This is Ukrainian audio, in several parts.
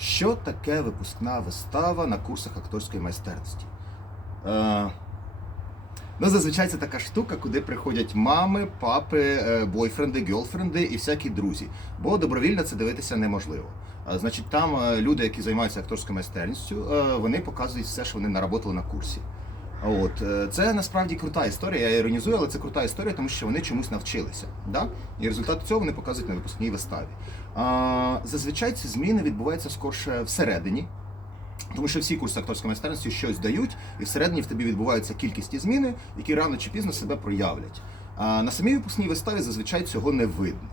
Що таке випускна вистава на курсах акторської майстерності? Е, ну, зазвичай це така штука, куди приходять мами, папи, е, бойфренди, гьолфренди і всякі друзі. Бо добровільно це дивитися неможливо. Е, Значить, там е, люди, які займаються акторською майстерністю, вони показують все, що вони наработали на курсі. От е, це насправді крута історія. Я іронізую, але це крута історія, тому що вони чомусь навчилися. Да? І результат цього вони показують на випускній виставі. А, зазвичай ці зміни відбуваються скорше всередині. Тому що всі курси акторської майстерності щось дають, і всередині в тобі відбуваються кількісні зміни, які рано чи пізно себе проявлять. А на самій випускній виставі зазвичай цього не видно.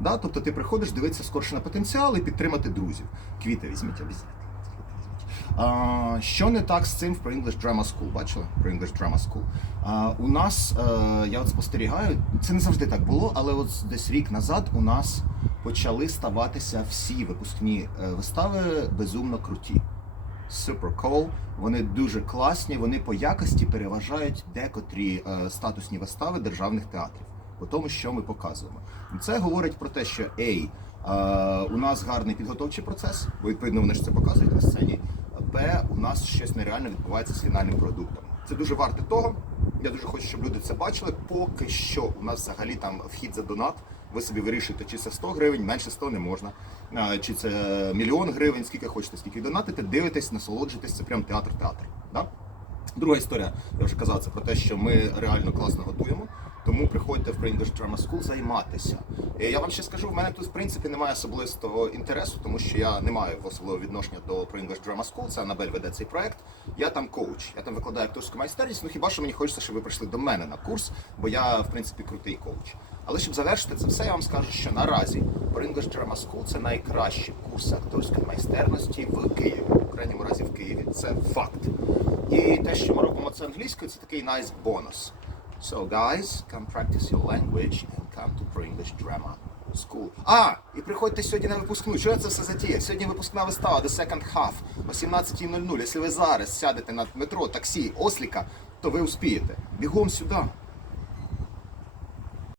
Да? Тобто ти приходиш дивитися скорше на потенціал і підтримати друзів. Квіти візьміть, обов'язково. Що не так з цим в English Drama School? Бачили? Pro English Drama School. У нас, е, я от спостерігаю, це не завжди так було, але от десь рік назад у нас почали ставатися всі випускні е, вистави безумно круті. Super cool. Вони дуже класні, вони по якості переважають декотрі е, статусні вистави державних театрів по тому, що ми показуємо. Це говорить про те, що ей, у нас гарний підготовчий процес, бо відповідно вони ж це показують на сцені. Б, у нас щось нереально відбувається з фінальним продуктом. Це дуже варте того. Я дуже хочу, щоб люди це бачили. Поки що у нас взагалі там вхід за донат. Ви собі вирішуєте, чи це 100 гривень, менше 100 не можна. Чи це мільйон гривень, скільки хочете, скільки донатите, дивитесь, насолоджуєтесь, це прям театр-театр. Да? Друга історія, я вже казав, це про те, що ми реально класно готуємо. Тому приходьте в English Drama School займатися. І я вам ще скажу, в мене тут в принципі немає особистого інтересу, тому що я не маю особливого відношення до English Drama School. Це Анабель веде цей проект. Я там коуч, я там викладаю акторську майстерність. Ну хіба що мені хочеться, щоб ви прийшли до мене на курс, бо я в принципі крутий коуч. Але щоб завершити це все, я вам скажу, що наразі English Drama School це найкращі курси акторської майстерності в Києві, в крайньому разі в Києві. Це факт. І те, що ми робимо це англійською, це такий nice бонус. So guys, come practice your language and come to Pro English Drama School. А, і приходьте сьогодні на випускну. Що це все затіяв? Сьогодні випускна вистава The Second Half о 17.00. Якщо ви зараз сядете на метро, таксі, осліка, то ви успієте. Бігом сюди.